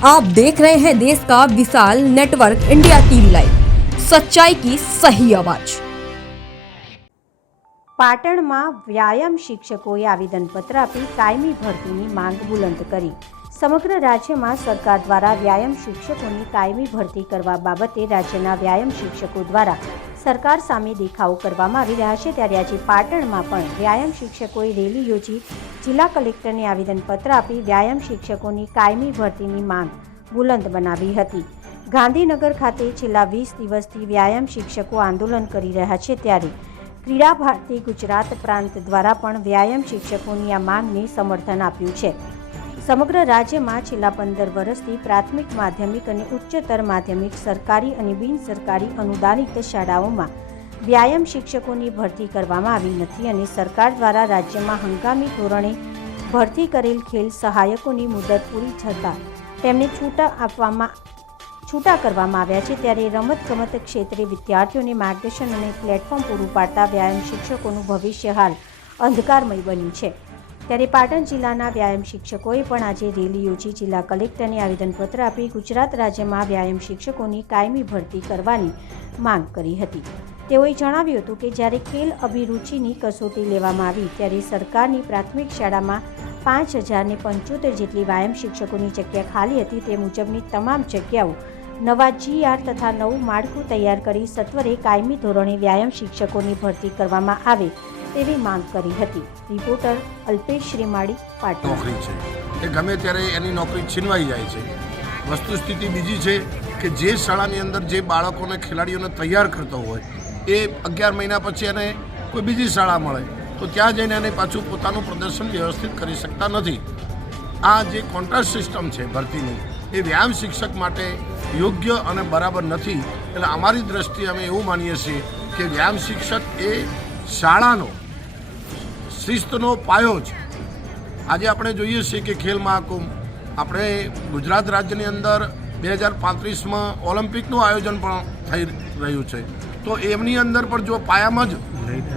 आप देख रहे हैं देश का विशाल नेटवर्क इंडिया टीवी लाइव, सच्चाई की सही आवाज। પાટણમાં વ્યાયામ શિક્ષકોએ આવેદનપત્ર આપી કાયમી ભરતીની માંગ બુલંદ કરી। સમગ્ર રાજ્યમાં સરકાર દ્વારા વ્યાયામ શિક્ષકોની કાયમી ભરતી કરવા બાબતે રાજ્યના વ્યાયામ શિક્ષકો દ્વારા સરકાર સામે દેખાવો કરવામાં આવી રહ્યા છે, ત્યારે આજે પાટણમાં પણ વ્યાયામ શિક્ષકોએ રેલી યોજી જિલ્લા કલેક્ટરને આવેદનપત્ર આપી વ્યાયામ શિક્ષકોની કાયમી ભરતીની માંગ બુલંદ બનાવી હતી। ગાંધીનગર ખાતે છેલ્લા 20 દિવસથી વ્યાયામ શિક્ષકો આંદોલન કરી રહ્યા છે, ત્યારે ક્રીડા ભારતી ગુજરાત પ્રાંત દ્વારા પણ વ્યાયામ શિક્ષકોની આ માંગને સમર્થન આપ્યું છે। સમગ્ર રાજ્યમાં છેલ્લા 15 વર્ષથી પ્રાથમિક, માધ્યમિક અને ઉચ્ચતર માધ્યમિક સરકારી અને બિન સરકારી અનુદાનિત શાળાઓમાં વ્યાયામ શિક્ષકોની ભરતી કરવામાં આવી નથી અને સરકાર દ્વારા રાજ્યમાં હંગામી ધોરણે ભરતી કરેલ ખેલ સહાયકોની મુદત પૂરી થતાં તેમને છૂટા કરવામાં આવ્યા છે, ત્યારે રમતગમત ક્ષેત્રે વિદ્યાર્થીઓને માર્ગદર્શન અને પ્લેટફોર્મ પૂરું પાડતા વ્યાયામ શિક્ષકોનું ભવિષ્ય હાલ અંધકારમય બન્યું છે। ત્યારે પાટણ જિલ્લાના વ્યાયામ શિક્ષકોએ પણ આજે રેલી યોજી જિલ્લા કલેક્ટરને આવેદનપત્ર આપી ગુજરાત રાજ્યમાં વ્યાયામ શિક્ષકોની કાયમી ભરતી કરવાની માંગ કરી હતી। તેઓએ જણાવ્યું હતું કે જ્યારે ખેલ અભિરુચિની કસોટી લેવામાં આવી ત્યારે સરકારની પ્રાથમિક શાળામાં 5075 જેટલી વ્યાયામ શિક્ષકોની જગ્યા ખાલી હતી, તે મુજબની તમામ જગ્યાઓ નવા GR તથા નવું માળખું તૈયાર કરી સત્વરે કાયમી ધોરણે વ્યાયામ શિક્ષકોની ભરતી કરવામાં આવે તેવી માંગ કરી હતી। રિપોર્ટર અલ્પેશ શ્રીમાળી, પાટણ। નોકરી છે એ ગમે ત્યારે એની નોકરી છીનવાઈ જાય છે। વસ્તુસ્થિતિ બીજી છે કે જે શાળાની અંદર જે બાળકોને ખેલાડીઓને તૈયાર કરતો હોય એ 11 મહિના પછી એને કોઈ બીજી શાળા મળે તો ત્યાં જઈને એને પાછું પોતાનું પ્રદર્શન વ્યવસ્થિત કરી શકતા નથી। આ જે કોન્ટ્રાક્ટ સિસ્ટમ છે ભરતીની એ વ્યાયામ શિક્ષક માટે યોગ્ય અને બરાબર નથી। એટલે અમારી દ્રષ્ટિએ અમે એવું માનીએ છીએ કે વ્યાયામ શિક્ષક એ શાળાનો શિસ્તનો પાયો છે। આજે આપણે જોઈએ છીએ કે ખેલ મહાકુંભ આપણે ગુજરાત રાજ્યની અંદર 2035માં ઓલિમ્પિકનું આયોજન પણ થઈ રહ્યું છે, તો એમની અંદર પણ જો પાયામાં જ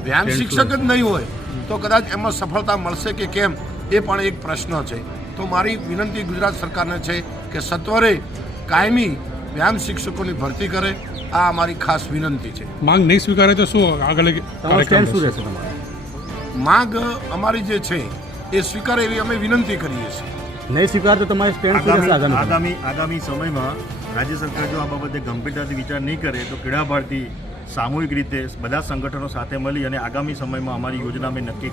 વ્યાયામ શિક્ષક જ નહીં હોય તો કદાચ એમાં સફળતા મળશે કે કેમ એ પણ એક પ્રશ્ન છે। તો મારી વિનંતી ગુજરાત સરકારને છે કે સત્વરે કાયમી વ્યાયામ શિક્ષકોની ભરતી કરે, આ અમારી ખાસ વિનંતી છે। માંગ નહીં સ્વીકારે તો શું આગળ કાર્યક્રમ શું રહેશે તમારો? માંગ અમારી જે છે એ સ્વીકારે એવી અમે વિનંતી કરીએ છીએ। નહીં સ્વીકાર તો તમારે સ્ટેન્ડ શું રહેશે આગામી સમયમાં રાજ્ય સરકાર જો આ બાબતે ગંભીરતાથી વિચાર નહીં કરે તો ક્રીડા ભારતી સામૂહિક રીતે બધા સંગઠનો સાથે મળી અને આગામી સમયમાં અમારી યોજના અમે નક્કી